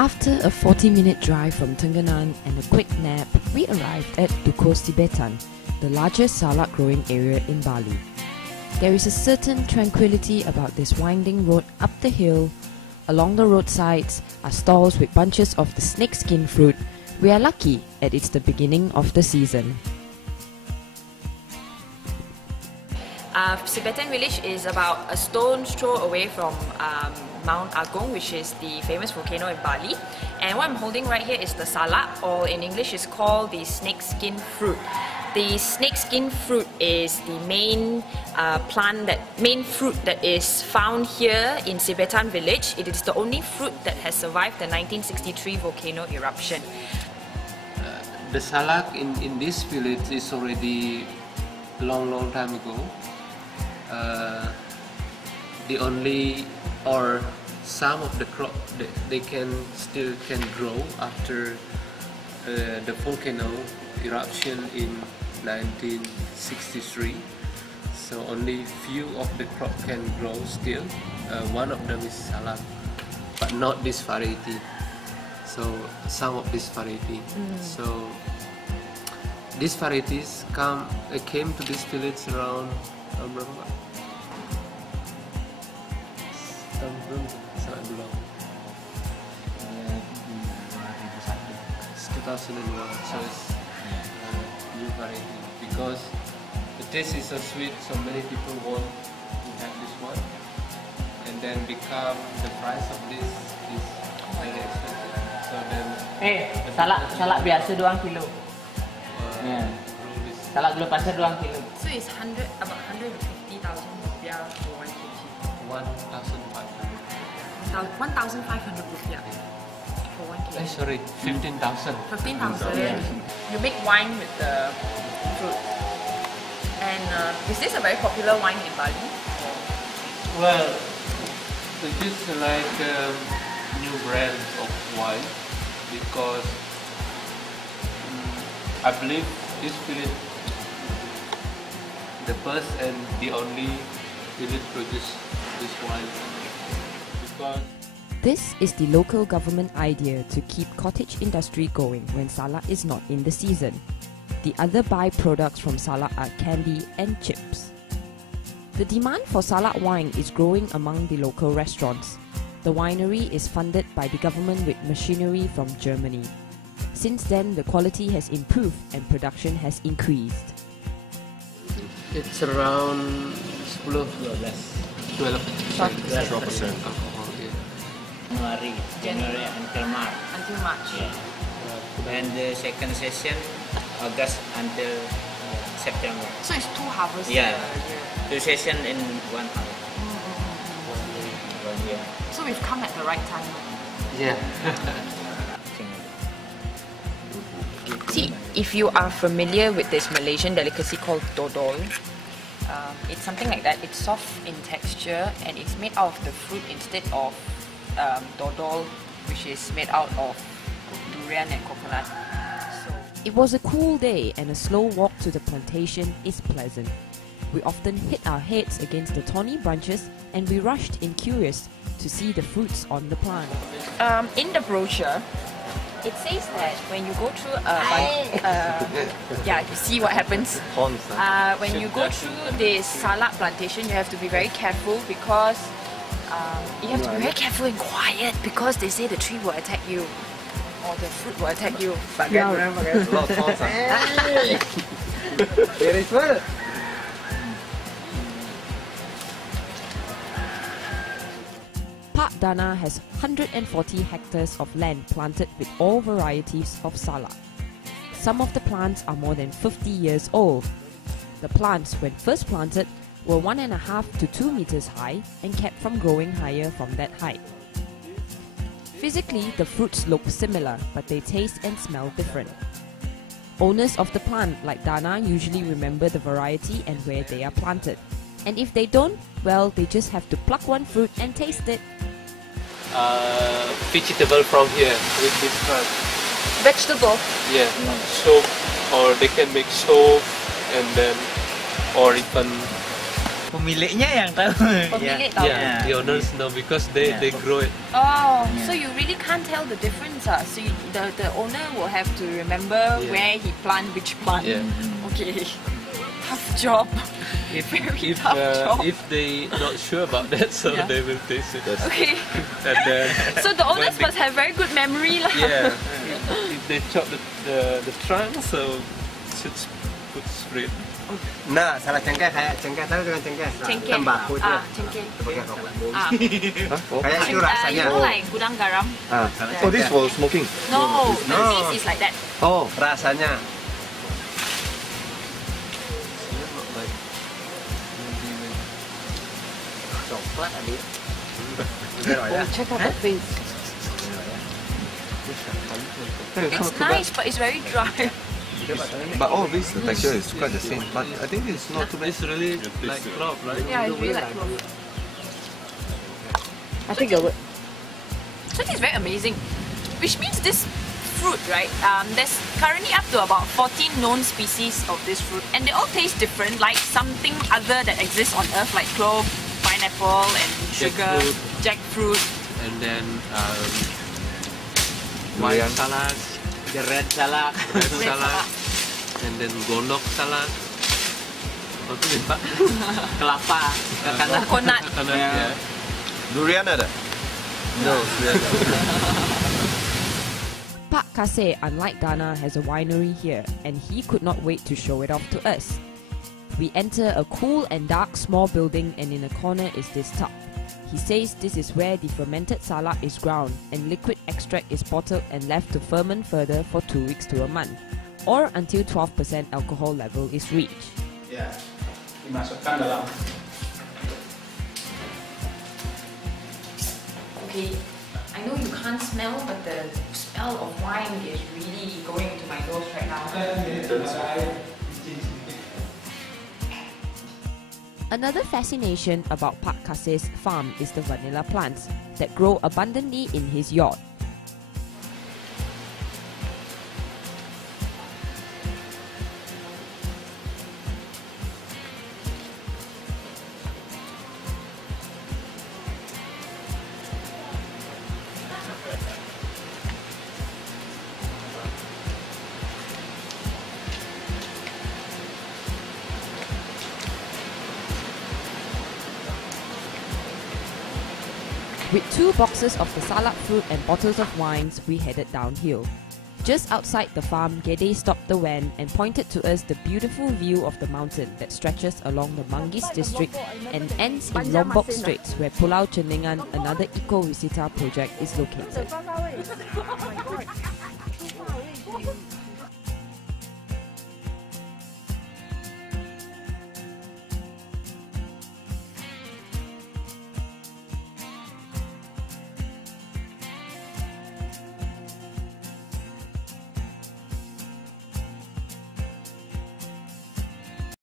After a 40-minute drive from Tenganan and a quick nap, we arrived at Dukuh Sibetan, the largest salak growing area in Bali. There is a certain tranquility about this winding road up the hill. Along the roadsides are stalls with bunches of the snakeskin fruit. We are lucky that it's the beginning of the season. Sibetan village is about a stone's throw away from Mount Agung, which is the famous volcano in Bali. And what I'm holding right here is the salak, or in English is called the snakeskin fruit. The snakeskin fruit is the main fruit that is found here in Sibetan village. It is the only fruit that has survived the 1963 volcano eruption. The salak in this village is already long time ago. The only or some of the crop they still can grow after the volcano eruption in 1963. So only few of the crop can grow still. One of them is salak, but not this variety. So some of this variety. So these varieties came to this village around sangat dulu. 2001. So it's new variety because the taste is so sweet. So many people want to have this one, and then become the price of this very expensive. So then. Salak biasa 2 kilo. Salak gula pasir 2 kilo. So it's about 150,000 rupiah for 1 kg. 1,500 rupiah for 1 kg. Sorry, 15,000. 15,000. You make wine with the fruit. And is this a very popular wine in Bali? Well, it is like a new brand of wine because I believe this village, the first and the only village produce this wine. Because This is the local government idea to keep cottage industry going when salak is not in the season. The other byproducts from salak are candy and chips. The demand for salak wine is growing among the local restaurants. The winery is funded by the government with machinery from Germany. Since then, the quality has improved and production has increased. it's around 12% alcohol. January until March. Until March. Yeah. And the second session, August until September. So it's 2 harvests a Yeah. year. 2 sessions in 1 hour. 1 year. So we've come at the right time. Yeah. See, if you are familiar with this Malaysian delicacy called dodol, it's something like that. It's soft in texture and it's made out of the fruit instead of dodol, which is made out of durian and coconut. So It was a cool day and a slow walk to the plantation is pleasant. We often hit our heads against the thorny branches and we rushed in curious to see the fruits on the plant. in the brochure, it says that when you go through you see what happens. When you go through the salak plantation, you have to be very careful because you have to be very careful and quiet because they say the tree will attack you or the fruit will attack you. But Park Dana has 140 hectares of land planted with all varieties of salak. Some of the plants are more than 50 years old. The plants, when first planted, were 1.5 to 2 meters high and kept from growing higher from that height. Physically, the fruits look similar, but they taste and smell different. Owners of the plant, like Dana, usually remember the variety and where they are planted. And if they don't, well, they just have to pluck one fruit and taste it. Vegetable from here with this plant. vegetable. Yeah, soap, or they can make soap and then, or even Pemiliknya yang tahu. Pemilik tahu. Yeah, the owners know because they grow it. Oh, so you really can't tell the difference. So the owner will have to remember where he plant which plant. Yeah. Okay. Tough job. Very tough job. If they not sure about that, so they will taste it. Okay. And then So the owners must have very good memory lah. yeah, if they chop the trunk, so should put straight. Nah, salah cengkeh kayak cengkeh, tahu dengan cengkeh? Cengkeh. Tembakau itu. Cengkeh. Pakai kokot. You Kayak itu rasanya. know like gudang garam? Oh, this for smoking. No, No. this is like that. Oh, Rasanya. Coklat tadi. Check out the face. It's nice, but it's very dry. but all this the texture is quite the same. But I think it's not too bad. It's really like crop, right? Yeah, it's really like clove. I think it would. So this is very amazing. Which means this fruit, right? There's currently up to about 14 known species of this fruit, and they all taste different, like something other that exists on Earth, like clove, pineapple, and sugar, jackfruit. And then Durian. white salad, The red salad. red salad, and then gondok salad. Apa ni Pak? Kelapa. Coconut. Coconut, yeah. Durian ada? No, Pak Kase, unlike Dana, has a winery here, and he could not wait to show it off to us. We enter a cool and dark small building, and in a corner is this tub. He says this is where the fermented salak is ground, and liquid extract is bottled and left to ferment further for 2 weeks to a month, or until 12% alcohol level is reached. Ya, dimasukkan dalam. Okay, I know you can't smell, but the smell of wine is really going into my nose right now. Another fascination about Pak Kase's farm is the vanilla plants that grow abundantly in his yard. With 2 boxes of the salak fruit and bottles of wines, we headed downhill. Just outside the farm, Gede stopped the van and pointed to us the beautiful view of the mountain that stretches along the Manggis district and ends in Lombok Straits, where Pulau Cendengan, another eco-wisata project, is located.